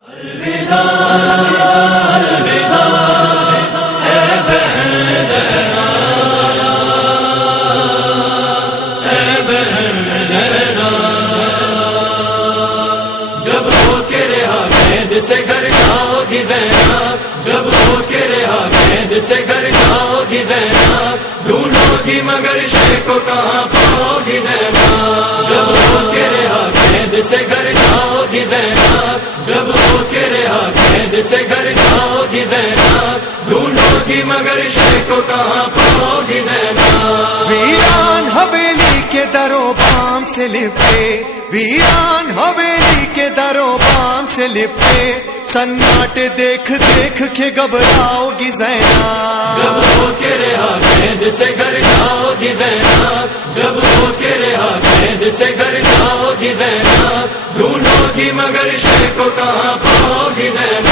جب ہو کے رہا قید سے گھر جاؤ گی زینب، جب ہو کے رہا قید سے گھر جاؤ گی زینب، ڈھونڈو گی مگر شے کو کہاں پاؤ گی زینب، جب ہو کے رہا قید سے گھر جاؤ گی زینب، جب ہو کے رہا قید سے گھر جاؤ گی زینب، ڈھونڈو گی مگر شے کو کہاں پاؤ گی زینب۔ ویران حویلی کے درو بام سے لپٹے، ویران حویلی کے درو بام سے لپٹے، سناٹے دیکھ دیکھ کے گھبراؤ گی زینب، جب ہو کے رہا قید سے گھر جاؤ گی زینب، جب ہو کے رہا قید سے گھر جاؤ گی زینب، ڈھونڈو گی مگر شے کو کہاں پاؤ گی زینب،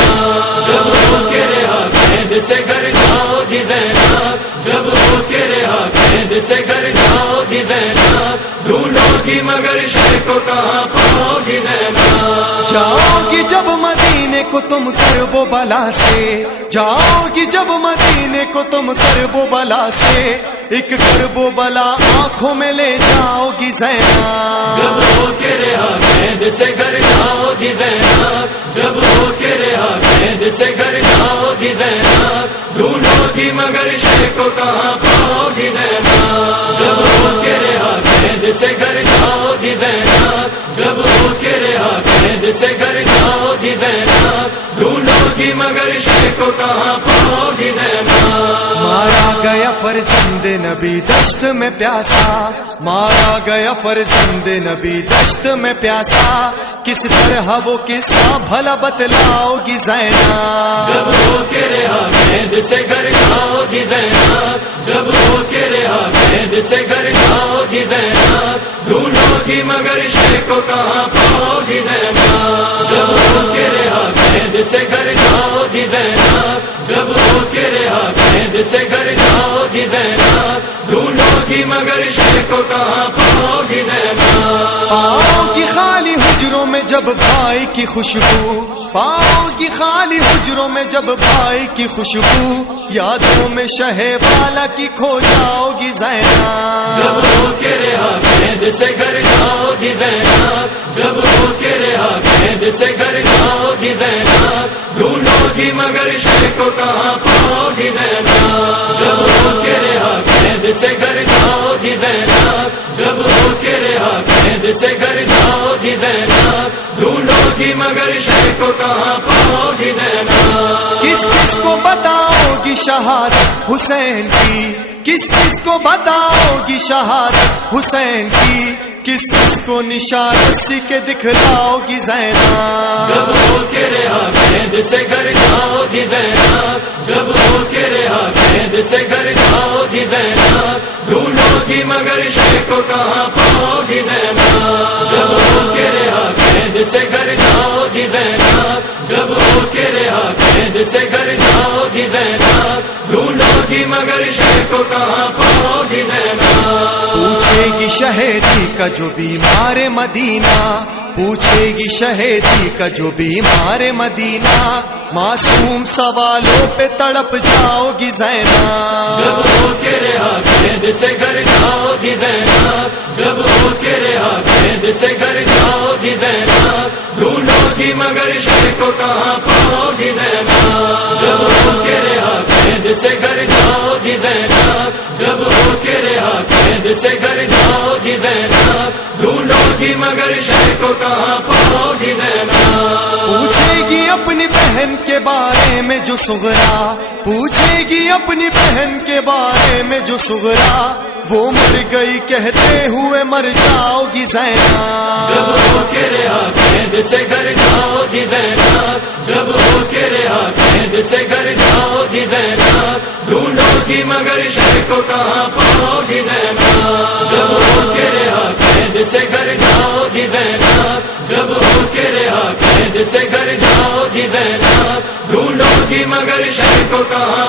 جب ہو کے رہا قید سے گھر جاؤ گی زینب، جب ہو کے رہا قید سے گھر جاؤ گی زینب، ڈھونڈو گی مگر شے کو کہاں پاؤ گی زینب۔ جاؤ گی جب مدینے کو تم کرب و بلا سے، جاؤ گی جب مدینے کو تم کرب و بلا سے، ایک کرب و بلا آنکھوں میں لے جاؤ گی زینب، جب ہو کے رہا قید سے گھر جاؤ گی زینب، جب ہو کے رہا قید سے گھر جاؤ گی زینب، ڈھونڈو گی مگر شے کو کہاں پاؤ گی زینب، جب ہو کے رہا قید سے گھر جاؤ گی زینب، جب ہو کے رہا قید سے گھر جاؤ گی زینب، ڈھونڈو گی مگر شے کو کہاں پاؤ گی زینب۔ مارا گیا فرزند نبی دشت میں پیاسا، مارا گیا فرزند نبی دشت میں پیاسا، کس طرح وہ قصہ بھلا بتلاؤ گی زینب، جب ہو کے رہا قید سے گھر جاؤ گی زینب، جب ہو کے رہا قید سے گھر جاؤ گی زینب، ڈھونڈو گی مگر شے کو کہاں پاؤ گی زینب، جب ہو کے رہا قید سے گھر جاؤ گی زینب، جب ہو کے رہا قید سے گھر جاؤ گی زینب، ڈھونڈو گی مگر شے کو کہاں پاؤ گی زینب۔ پاؤ کی خالی حجروں میں جب بھائی کی خوشبو، پاؤ کی خالی حجروں میں جب بھائی کی خوشبو، یادوں میں شہ والا کی کھو جاؤ گی زینب، جب ہو کے رہا قید سے گھر جاؤ گی زینب، جب ہو کے رہا قید سے گھر جاؤ گی زینب، ڈھونڈو گی مگر شے کو کہاں پاؤ گی زینب، جب ہو کے رہا قید سے گھر جاؤ گی زینب، جب ہو کے رہا قید سے گھر جاؤ گی زینب، ڈھونڈو گی مگر شے کو کہاں پاؤ گی زینب۔ کس کس کو بتاؤ گی شہادت حسین کی، کس کس کو بتاؤ گی شہادت حسین کی، کس کس کو نشان رسی کے دکھلاؤ گی زینب، جب ہو کے رہا قید سے گھر جاؤ گی زینب، جب ہو کے رہا قید سے گھر جاؤ گی زینب، ڈھونڈو گی مگر شے کو کہاں پاؤ گی زینب، جب ہو کے رہا قید سے گھر جاؤ گی زینب، جب ہو کے رہا قید سے گھر جاؤ گی زینب، ڈھونڈو گی مگر شے کو کہاں پاؤ گی زینب۔ پوچھے گی شہیدی کا جو بیمار مدینہ، پوچھے گی شہیدی کا جو بیمار مدینہ، معصوم سوالوں پہ تڑپ جاؤ گی زینب، جب ہو کے رہا قید سے گھر جاؤ گی زینب، جب ہو کے رہا قید سے گھر جاؤ گی زینب، ڈھونڈو گی مگر شے کو کہاں پاؤ گی زینب، جب ہو کے رہا قید سے گھر جاؤ گی زینب، جب ہو کے رہا قید سے گھر جاؤ گی زینب، ڈھونڈو گی مگر شے کو کہاں پاؤ گی زینب۔ پوچھے گی اپنی بہن کے بارے میں جو سغرا، پوچھے گی اپنی بہن کے بارے میں جو سغرا، وہ مر گئی کہتے ہوئے مر جاؤ گی زینب، جب ہو کے رہا قید سے گھر جاؤ گی زینب، جب ہو کے رہا قید سے گھر جاؤ گی زینب، ڈھونڈو گی مگر شے کو کہاں پاؤ گی زینب، جب ہو کے رہا قید سے گھر جاؤ گی زینب، جب ہو کے رہا قید سے گھر جاؤ گی زینب، ڈھونڈو گی مگر شے کو کہاں